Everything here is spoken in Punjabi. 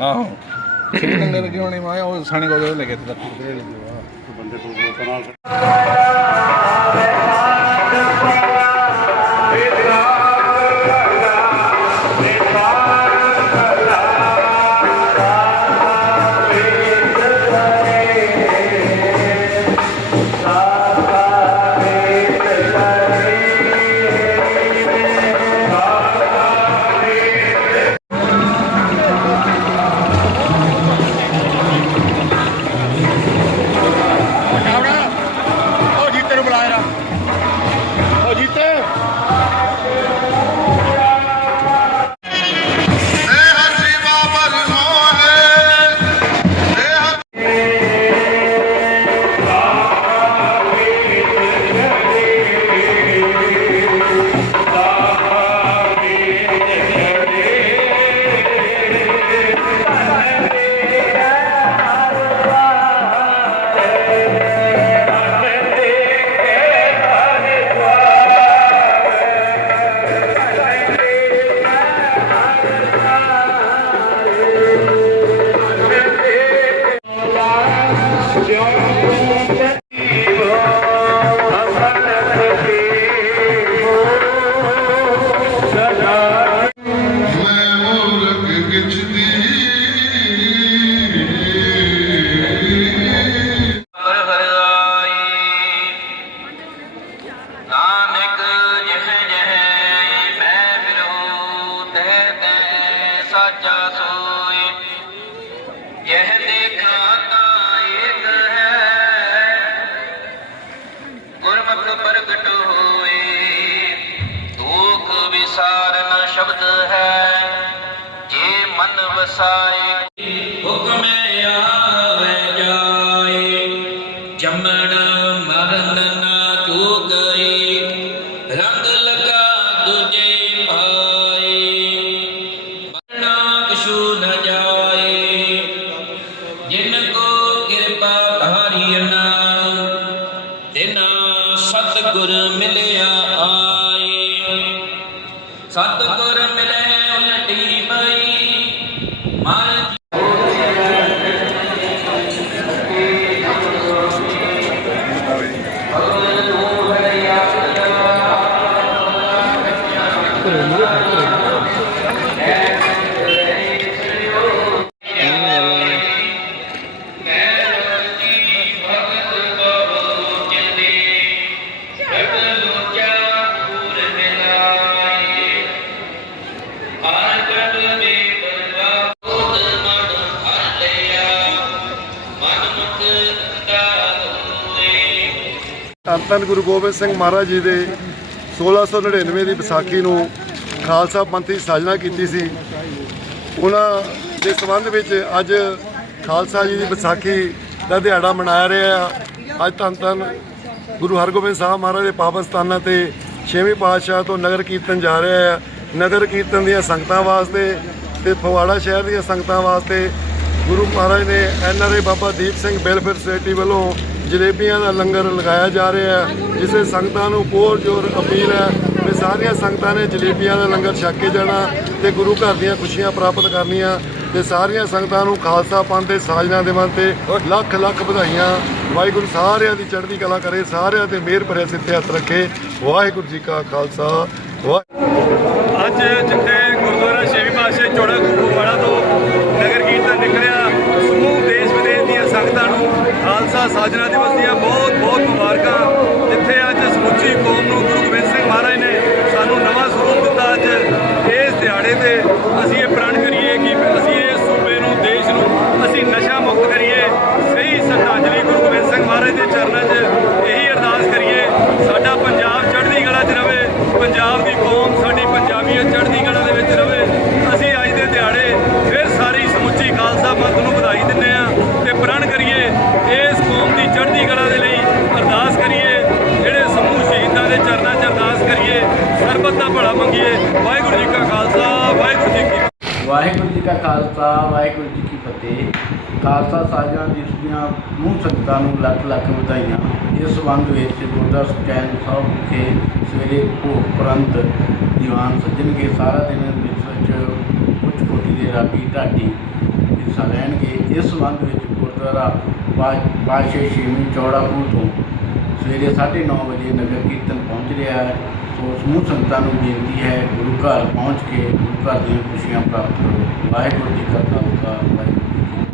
ਆਹੋ। ਸਿੱਖ ਡੰਡੇ ਲੱਗੇ ਹੋਣੇ ਮੈਂ ਉਹ ਸਾਣੇ ਕੋਲ ਲੱਗੇ ਤੇ ਲੱਗੀ ਬੰਦੇ ਤੋਂ ਨਾਲ ਮਨ ਹੁਕਮ ਆਵੇ ਜਾਏ ਜੰਮਣ ਮਰਨ ਨਾ ਚੂਕਈ ਰੰਗ ਲਗਾ ਤੁਝੇ ਪਾਏ ਮਰਨਾ ਕਛੂ ਨ ਜਾਏ ਜਿਨ ਕੋ ਕਿਰਪਾ ਧਾਰੀ ਨਾਮ ਤਿਨਾ ਸਤਿਗੁਰ ਮਿਲਿਆ ਆਏ ਸਤਿਗੁਰ ਮਿਲੇ ਉਲਟੀ ਪਈ ਮਰ ਧੰਨ ਧੰਨ ਗੁਰੂ ਗੋਬਿੰਦ ਸਿੰਘ ਮਹਾਰਾਜ ਜੀ ਦੇ 1699 ਦੀ ਵਿਸਾਖੀ ਨੂੰ ਖਾਲਸਾ ਪੰਥ ਦੀ ਸਾਜਨਾ ਕੀਤੀ ਸੀ। ਉਹਨਾਂ ਦੇ ਸੰਬੰਧ ਵਿੱਚ ਅੱਜ ਖਾਲਸਾ ਜੀ ਦੀ ਵਿਸਾਖੀ ਦਾ ਦਿਹਾੜਾ ਮਨਾਇਆ ਰਿਹਾ ਆ ਅੱਜ ਧੰਨ ਧੰਨ ਗੁਰੂ ਹਰਗੋਬਿੰਦ ਸਾਹਿਬ ਮਹਾਰਾਜ ਦੇ ਪਾਵਨ ਸਥਾਨਾਂ ਤੇ ਛੇਵੇਂ ਪਾਤਸ਼ਾਹ ਤੋਂ ਨਗਰ ਕੀਰਤਨ ਜਾ ਰਿਹਾ ਹੈ। ਨਗਰ ਕੀਰਤਨ ਦੀਆਂ ਸੰਗਤਾਂ ਵਾਸਤੇ ਤੇ ਫਗਵਾੜਾ ਸ਼ਹਿਰ ਦੀਆਂ ਸੰਗਤਾਂ ਵਾਸਤੇ ਗੁਰੂ ਮਹਾਰਾਜ ਨੇ NRA Baba Deep Singh welfare society ਵੱਲੋਂ ਜਲੇਬੀਆਂ ਦਾ ਲੰਗਰ ਲਗਾਇਆ ਜਾ ਰਿਹਾ ਹੈ, ਜਿਸੇ ਸੰਗਤਾਂ ਨੂੰ ਕੋਰ ਜ਼ੋਰ ਅਪੀਲ ਹੈ ਵੀ ਸਾਰੀਆਂ ਸੰਗਤਾਂ ਨੇ ਜਲੇਬੀਆਂ ਦਾ ਲੰਗਰ ਛਕ ਕੇ ਜਾਣਾ ਤੇ ਗੁਰੂ ਘਰ ਦੀਆਂ ਖੁਸ਼ੀਆਂ ਪ੍ਰਾਪਤ ਕਰਨੀਆਂ ਤੇ ਸਾਰੀਆਂ ਸੰਗਤਾਂ ਨੂੰ ਖਾਲਸਾ ਪੰਥ ਦੇ ਸਾਜਨਾ ਦੇਵਾਂ ਤੇ ਲੱਖ ਲੱਖ ਵਧਾਈਆਂ। ਵਾਹਿਗੁਰੂ ਸਾਰਿਆਂ ਦੀ ਚੜ੍ਹਦੀ ਕਲਾ ਕਰੇ, ਸਾਰਿਆਂ ਤੇ ਮਿਹਰ ਭਰੇ ਸਿੱਧੇ ਹੱਥ ਰੱਖੇ। ਵਾਹਿਗੁਰੂ ਜੀ ਕਾ ਖਾਲਸਾ, ਵਾਹਿ ਅੱਜ ਜਿੱਥੇ ਖਾਲਸਾ ਸਾਜਨਾ ਦਿਵਸ ਦੀਆਂ ਬਹੁਤ ਬਹੁਤ ਮੁਬਾਰਕਾਂ। ਜਿੱਥੇ ਅੱਜ ਸਮੁੱਚੀ ਕੌਮ ਨੂੰ ਗੁਰੂ ਗੋਬਿੰਦ ਸਿੰਘ ਮਹਾਰਾਜ ਨੇ ਸਾਨੂੰ ਨਵਾਂ ਸਰੂਪ ਦਿੱਤਾ ਅੱਜ ਇਸ ਦਿਹਾੜੇ ਤੇ। ਅਸੀਂ ਇਹ ਪ੍ਰਣ ਕਰੀਏ ਕਿ ਅਸੀਂ ਇਸ ਸੂਬੇ ਨੂੰ, ਦੇਸ਼ ਨੂੰ ਅਸੀਂ ਨਸ਼ਾ ਮੁਕਤ ਕਰੀਏ। ਸਹੀ ਸ਼ਰਧਾਂਜਲੀ ਗੁਰੂ ਗੋਬਿੰਦ ਸਿੰਘ ਮਹਾਰਾਜ ਦੇ ਚਰਨਾਂ 'ਚ ਇਹੀ ਅਰਦਾਸ ਕਰੀਏ। ਸਾਡਾ ਪੰਜਾਬ ਚੜ੍ਹਦੀ ਕਲਾ 'ਚ ਰਵੇ, ਪੰਜਾਬ ਦੀ ਕੌਮ ਵਾਹਿਗੁਰੂ ਜੀ ਕਾ ਖਾਲਸਾ, ਵਾਹਿਗੁਰੂ ਜੀ ਕੀ ਫਤਿਹ। ਖਾਲਸਾ ਸਾਜਣਾ ਦਿਵਸ ਦੀਆਂ ਮੂੰਹ ਸੰਗਤਾਂ ਨੂੰ ਲੱਖ ਲੱਖ ਵਧਾਈਆਂ। ਇਸ ਸੰਬੰਧ ਵਿੱਚ ਗੁਰਦੁਆਰਾ ਸਕੈਨ ਸਾਹਿਬ ਵਿਖੇ ਸਵੇਰੇ ਭੋਗ ਉਪਰੰਤ ਦੀਵਾਨ ਸੱਜਣਗੇ। ਸਾਰਾ ਦਿਨ ਵਿੱਚ ਵਿੱਚ ਕੁਝ ਕੋਟੀ ਦੇ ਰਾਗੀ ਢਾਡੀ ਹਿੱਸਾ ਲੈਣਗੇ। ਇਸ ਸੰਬੰਧ ਵਿੱਚ ਗੁਰਦੁਆਰਾ ਪਾ- ਪਾਤਸ਼ਾਹੀ ਛੇਵੀਂ ਚੌੜਾਪੁਰ ਤੋਂ ਸਵੇਰੇ 9:30 ਵਜੇ ਨਗਰ ਕੀਰਤਨ ਪਹੁੰਚ ਰਿਹਾ ਹੈ। ਸੋ ਸਮੂਹ ਸੰਗਤਾਂ ਨੂੰ ਬੇਨਤੀ ਹੈ ਗੁਰੂ ਘਰ ਪਹੁੰਚ ਕੇ ਗੁਰੂ ਘਰ ਦੀਆਂ ਖੁਸ਼ੀਆਂ ਪ੍ਰਾਪਤ ਕਰੋ। ਵਾਹਿਗੁਰੂ ਜੀ ਕਾ ਖਾਲਸਾ, ਵਾਹਿਗੁਰੂ